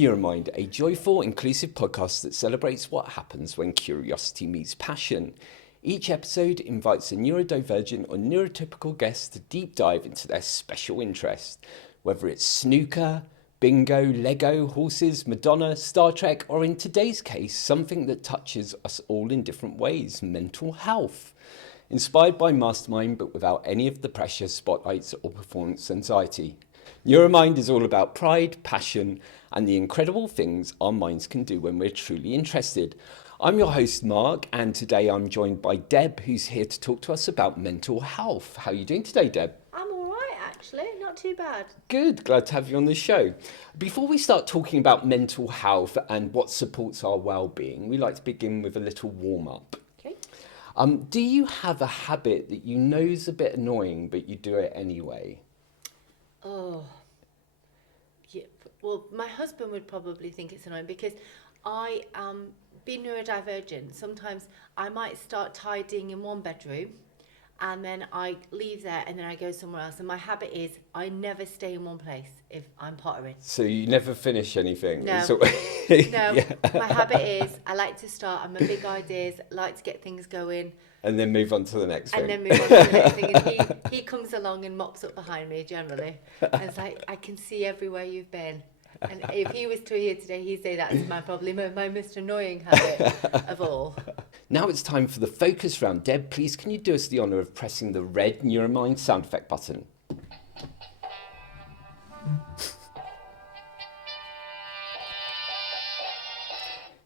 Neuro-Mind, a joyful, inclusive podcast that celebrates what happens when curiosity meets passion. Each episode invites a neurodivergent or neurotypical guest to deep dive into their special interest, whether it's snooker, bingo, Lego, horses, Madonna, Star Trek, or in today's case, something that touches us all in different ways, mental health. Inspired by Mastermind, but without any of the pressure, spotlights, or performance anxiety. Neuro-Mind is all about pride, passion, and the incredible things our minds can do when we're truly interested. I'm your host, Mark, and today I'm joined by Deb, who's here to talk to us about mental health. How are you doing today, Deb? I'm all right, actually. Not too bad. Good. Glad to have you on the show. Before we start talking about mental health and what supports our well-being, we like to begin with a little warm-up. Okay. Do you have a habit that you know is a bit annoying, but you do it anyway? Oh, yeah. Well, my husband would probably think it's annoying because I being neurodivergent, sometimes I might start tidying in one bedroom and then I leave there and then I go somewhere else. And my habit is I never stay in one place if I'm pottering. So you never finish anything? No. So, No, yeah. My habit is I like to start. I'm a big ideas, like to get things going. And then move on to the next thing. And then move on to the next thing. And he comes along and mops up behind me generally. And it's like, I can see everywhere you've been. And if he was to hear today, he'd say that's probably my most annoying habit of all. Now it's time for the focus round. Deb, please can you do us the honour of pressing the red Neuro-Mind sound effect button?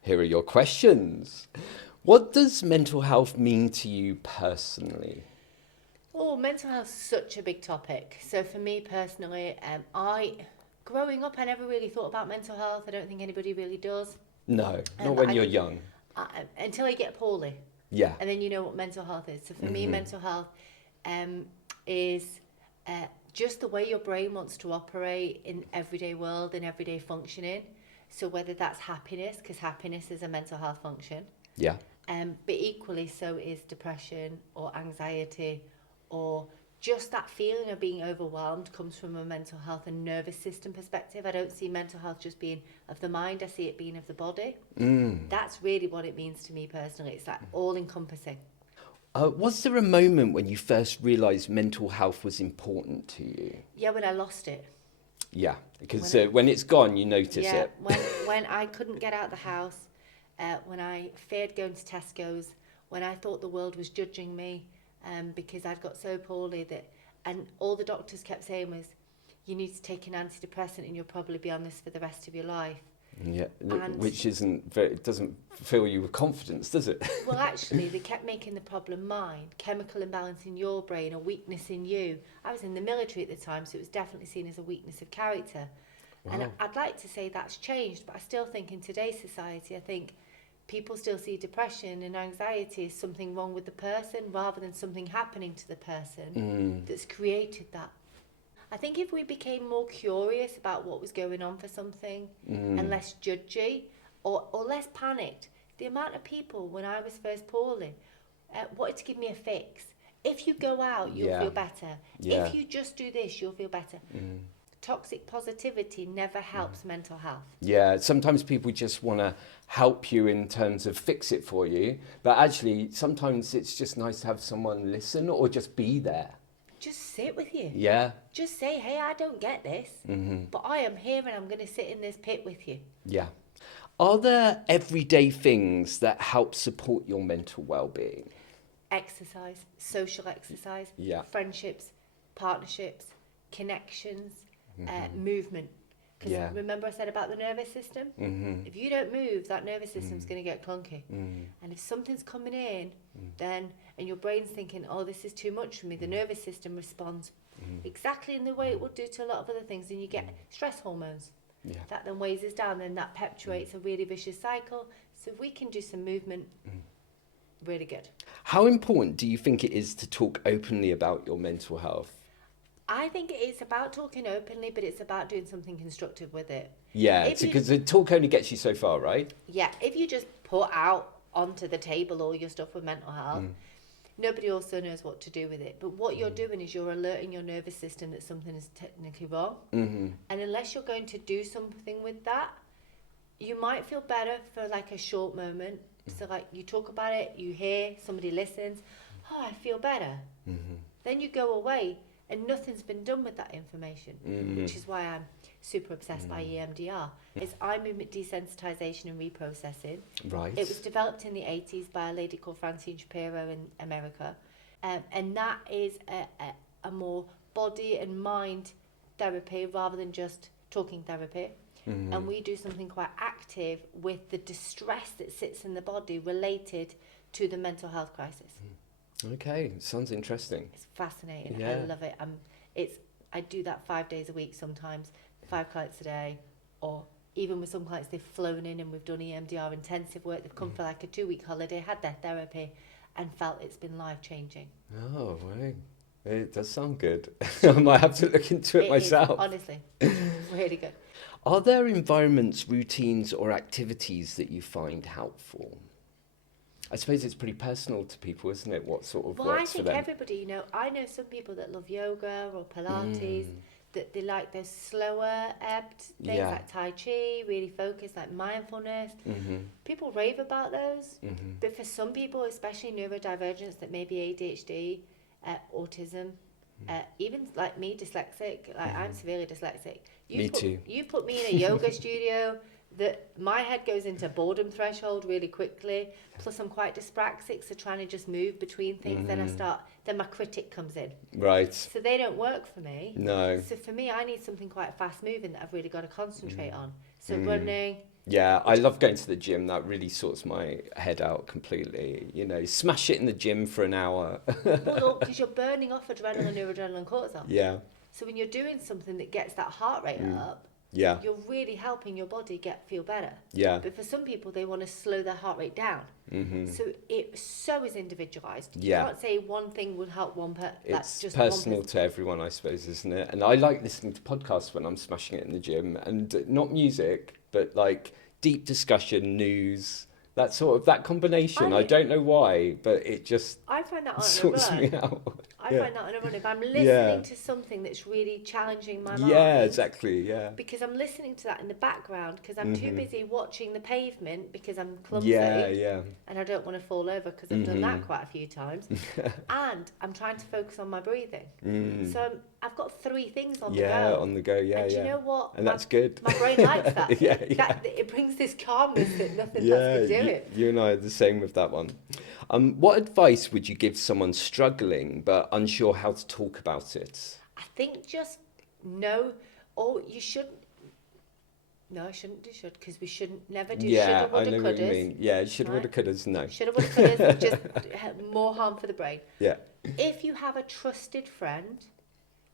Here are your questions. What does mental health mean to you personally? Oh, mental health is such a big topic. So for me personally, growing up, I never really thought about mental health. I don't think anybody really does. No, not when you're young. Until I get poorly. Yeah. And then you know what mental health is. So for me, mental health is just the way your brain wants to operate in everyday world and everyday functioning. So whether that's happiness, because happiness is a mental health function. Yeah. But equally so is depression or anxiety or just that feeling of being overwhelmed comes from a mental health and nervous system perspective. I don't see mental health just being of the mind, I see it being of the body. That's really what it means to me personally. It's like all encompassing. Was there a moment when you first realised mental health was important to you? Yeah, when I lost it. Yeah, because when it's gone, you notice Yeah, it. when I couldn't get out of the house, when I feared going to Tesco's, when I thought the world was judging me, because I'd got so poorly and all the doctors kept saying was, you need to take an antidepressant and you'll probably be on this for the rest of your life. Yeah, which it doesn't fill you with confidence, does it? Well, actually, they kept making the problem mind, chemical imbalance in your brain, a weakness in you. I was in the military at the time, so it was definitely seen as a weakness of character. Wow. And I'd like to say that's changed, but I still think in today's society, I think people still see depression and anxiety as something wrong with the person rather than something happening to the person that's created that. I think if we became more curious about what was going on for something and less judgy or less panicked, the amount of people when I was first poorly wanted to give me a fix. If you go out, you'll feel better. Yeah. If you just do this, you'll feel better. Toxic positivity never helps mental health. Yeah, sometimes people just want to help you in terms of fix it for you, but actually sometimes it's just nice to have someone listen or just be there. Just sit with you. Yeah. Just say, hey, I don't get this, but I am here and I'm going to sit in this pit with you. Yeah. Are there everyday things that help support your mental well-being? Exercise, social exercise, friendships, partnerships, connections, movement. Because remember I said about the nervous system? If you don't move, that nervous system's going to get clunky. And if something's coming in, then, and your brain's thinking, oh, this is too much for me, the nervous system responds exactly in the way it would do to a lot of other things, and you get stress hormones. Yeah. That then weighs us down, and that perpetuates a really vicious cycle. So if we can do some movement, really good. How important do you think it is to talk openly about your mental health? I think it's about talking openly, but it's about doing something constructive with it. Yeah, because the talk only gets you so far, right? Yeah, if you just put out onto the table all your stuff with mental health, nobody also knows what to do with it. But what you're doing is you're alerting your nervous system that something is technically wrong. And unless you're going to do something with that, you might feel better for like a short moment. So like you talk about it, you hear, somebody listens, oh, I feel better. Then you go away and nothing's been done with that information, which is why I'm super obsessed by EMDR. It's eye movement desensitization and reprocessing. Right. It was developed in the 80s by a lady called Francine Shapiro in America. And that is a more body and mind therapy rather than just talking therapy. And we do something quite active with the distress that sits in the body related to the mental health crisis. Okay, sounds interesting. It's fascinating. Yeah. I love it. I do that 5 days a week sometimes, 5 clients a day, or even with some clients, they've flown in and we've done EMDR intensive work. They've come for like a 2-week holiday, had their therapy, and felt it's been life-changing. Oh, right. It does sound good. I might have to look into it myself. Is, honestly, really good. Are there environments, routines, or activities that you find helpful? I suppose it's pretty personal to people, isn't it? What sort of works for them? Well, I think everybody, I know some people that love yoga or Pilates, that they like those slower ebbed things like Tai Chi, really focused, like mindfulness. People rave about those. But for some people, especially neurodivergents that may be ADHD, autism, even like me, dyslexic, like I'm severely dyslexic. Me too. You put me in a yoga studio, that my head goes into boredom threshold really quickly. Plus I'm quite dyspraxic, so trying to just move between things, then my critic comes in. Right. So they don't work for me. No. So for me, I need something quite fast moving that I've really got to concentrate on. So running. Yeah, I love going to the gym. That really sorts my head out completely. Smash it in the gym for an hour. Well, because you're burning off adrenaline, noradrenaline, cortisol. Yeah. So when you're doing something that gets that heart rate up, yeah, you're really helping your body feel better. Yeah. But for some people, they want to slow their heart rate down. So it so is individualized. Yeah. You can't say one thing would help one person. It's just personal to everyone, I suppose, isn't it? And I like listening to podcasts when I'm smashing it in the gym, and not music, but like deep discussion, news, that combination. I don't know why, but it just I find that sorts me out. I find that on a run. If I'm listening to something that's really challenging my mind. Yeah, exactly, yeah. Because I'm listening to that in the background because I'm too busy watching the pavement because I'm clumsy. Yeah. And I don't want to fall over because I've done that quite a few times. And I'm trying to focus on my breathing. So I've got 3 things on the go. Yeah, on the go, yeah, and you know what? And that's good. My brain likes that. Yeah. It brings this calmness that nothing else can do it. You and I are the same with that one. What advice would you give someone struggling but unsure how to talk about it? I think just know, or you shouldn't. No, I shouldn't do should, because we shouldn't never do shoulda, woulda, I know couldas. what you mean. Yeah, shoulda, woulda, couldas, no. Shoulda, woulda, couldas, just more harm for the brain. Yeah. If you have a trusted friend,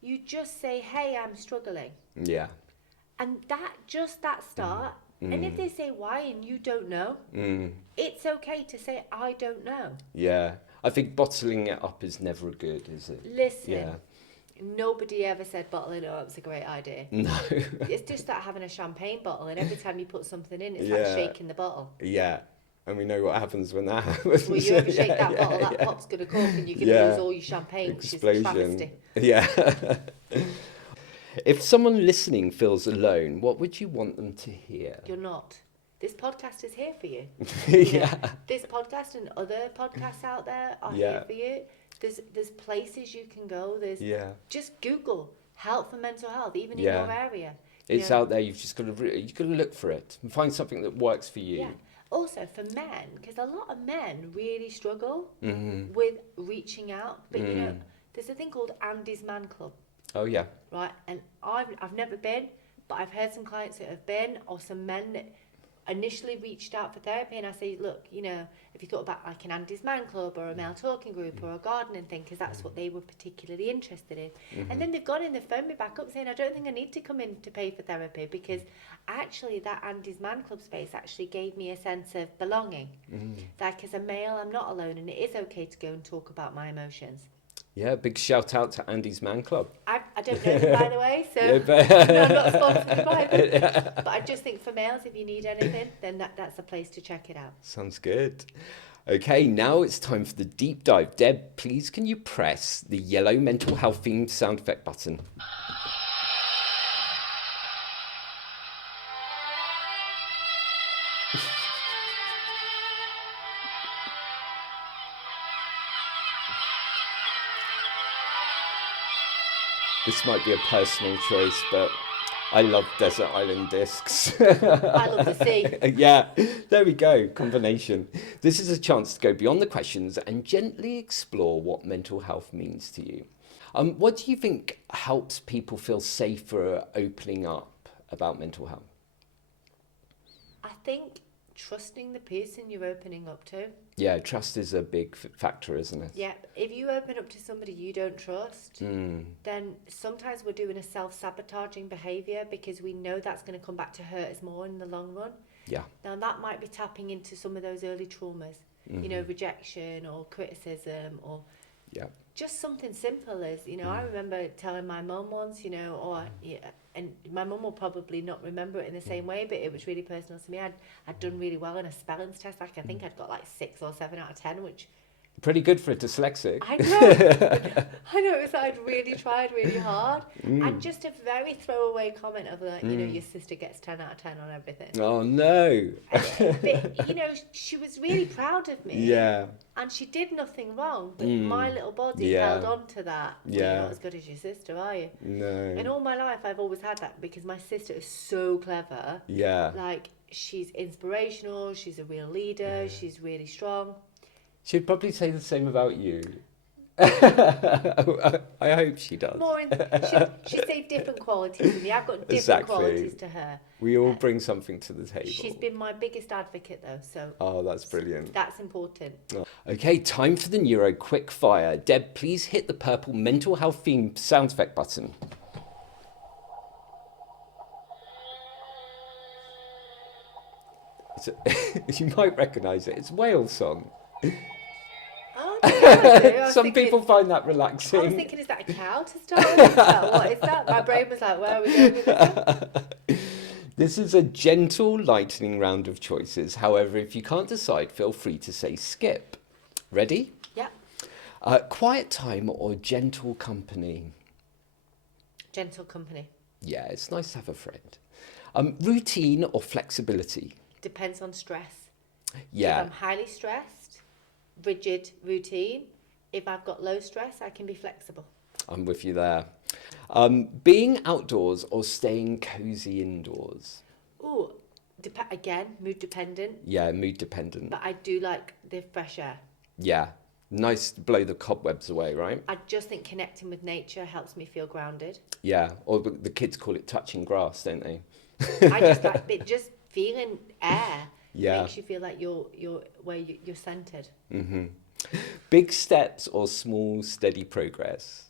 you just say, hey, I'm struggling. Yeah. And that start, and if they say why and you don't know, it's okay to say, I don't know. Yeah. I think bottling it up is never good, is it? Listen, nobody ever said bottling it up is a great idea. No. It's just like having a champagne bottle, and every time you put something in, it's like shaking the bottle. Yeah. And we know what happens when that happens. Well, you ever shake that bottle, that pop's going to cork and you can lose all your champagne, explosion. Which is travesty. Yeah. If someone listening feels alone, what would you want them to hear? You're not. This podcast is here for you. Yeah. This podcast and other podcasts out there are here for you. There's places you can go. Just Google health and mental health, even in your area. It's out there. You've just got to look for it and find something that works for you. Yeah. Also for men, because a lot of men really struggle with reaching out. But there's a thing called Andy's Man Club. Oh yeah. Right, and I've never been, but I've heard some clients that have been, or some men that initially reached out for therapy, and I say, look, if you thought about like an Andy's Man Club or a male talking group or a gardening thing, because that's what they were particularly interested in. And then they've gone in, they've phoned me back up saying, I don't think I need to come in to pay for therapy, because actually that Andy's Man Club space actually gave me a sense of belonging. Like as a male, I'm not alone, and it is okay to go and talk about my emotions. Yeah, big shout out to Andy's Man Club. I don't know them, by the way, so no, I'm not sponsored by them. But I just think for males, if you need anything, then that's the place to check it out. Sounds good. Okay, now it's time for the deep dive. Deb, please can you press the yellow mental health themed sound effect button? This might be a personal choice, but I love desert island discs. I love the sea. Yeah, there we go, combination. This is a chance to go beyond the questions and gently explore what mental health means to you. What do you think helps people feel safer opening up about mental health? I think trusting the person you're opening up to. Yeah, trust is a big factor, isn't it? Yeah, if you open up to somebody you don't trust, then sometimes we're doing a self-sabotaging behaviour because we know that's going to come back to hurt us more in the long run. Yeah. Now that might be tapping into some of those early traumas, you know, rejection or criticism or just something simple as, you know, I remember telling my mum once, you know, and my mum will probably not remember it in the same way, but it was really personal to me. I'd done really well in a spellings test. Like I think I'd got like 6 or 7 out of 10, which pretty good for a dyslexic. I know. It was like I'd really tried really hard, and just a very throwaway comment of like, you know, your sister gets 10 out of 10 on everything. Oh no! But you know, she was really proud of me. Yeah. And she did nothing wrong, but my little body held on to that. Yeah. Well, you're not as good as your sister, are you? No. And all my life, I've always had that because my sister is so clever. Yeah. Like she's inspirational. She's a real leader. She's really strong. She'd probably say the same about you. I hope she does. She said different qualities to me. I've got different qualities to her. We all bring something to the table. She's been my biggest advocate though, so. Oh, that's brilliant. That's important. Okay, time for the Neuro Quick Fire. Deb, please hit the purple mental health theme sound effect button. You might recognise it. It's Whale Song. Oh, Some people find that relaxing. I was thinking, is that a cow to start with? What is that? My brain was like, where are we going with this? This is a gentle, lightening round of choices. However, if you can't decide, feel free to say skip. Ready? Yeah. Quiet time or gentle company? Gentle company. Yeah, it's nice to have a friend. Routine or flexibility? Depends on stress. Yeah. If I'm highly stressed, rigid routine. If I've got low stress, I can be flexible. I'm with you there. Being outdoors or staying cozy indoors? Ooh, again, mood dependent. Yeah, mood dependent. But I do like the fresh air. Yeah, nice to blow the cobwebs away, right? I just think connecting with nature helps me feel grounded. Yeah, or the kids call it touching grass, don't they? I just like it, just feeling air. Yeah. Makes you feel like you're where you're centered. Mm-hmm. Big steps or small, steady progress?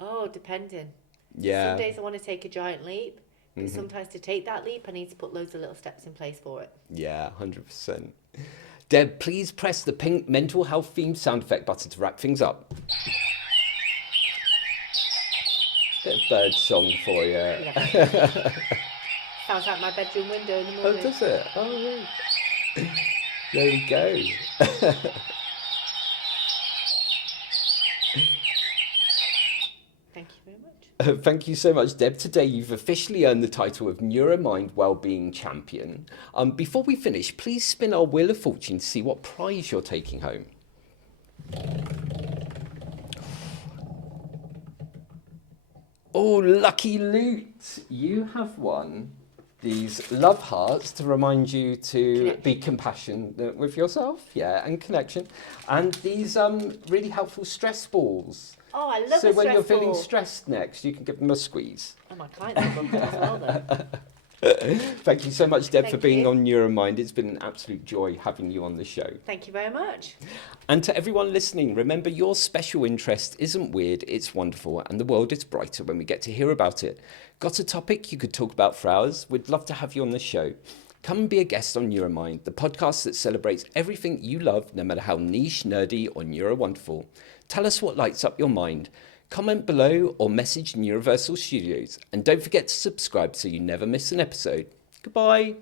Oh, depending. Yeah. Some days I want to take a giant leap, but sometimes to take that leap, I need to put loads of little steps in place for it. Yeah, 100%. Deb, please press the pink mental health themed sound effect button to wrap things up. Bit of bird song for you. Yeah. Sounds like my bedroom window in the morning. Oh, does it? Oh, right. There we go. Thank you very much. Thank you so much, Deb. Today you've officially earned the title of Neuro-Mind Wellbeing Champion. Before we finish, please spin our Wheel of Fortune to see what prize you're taking home. Oh, lucky loot! You have won these love hearts to remind you to be compassionate with yourself, and connection. And these these really stress balls. Oh, I love So a when stress you're feeling ball. stressed next, you can give them a squeeze. Oh, my clients have done that as well, though. Thank you so much, Deb, for Thank being you. on Neuromind. It's been an absolute joy having you on the show. Thank you very much. And to everyone listening, remember your special interest isn't weird, it's wonderful, and the world is brighter when we get to hear about it. Got a topic you could talk about for hours? We'd love to have you on the show. Come and be a guest on Neuromind, the podcast that celebrates everything you love, no matter how niche, nerdy, or neuro-wonderful. Tell us what lights up your mind. Comment below or message Neuroversal Studios. And don't forget to subscribe so you never miss an episode. Goodbye.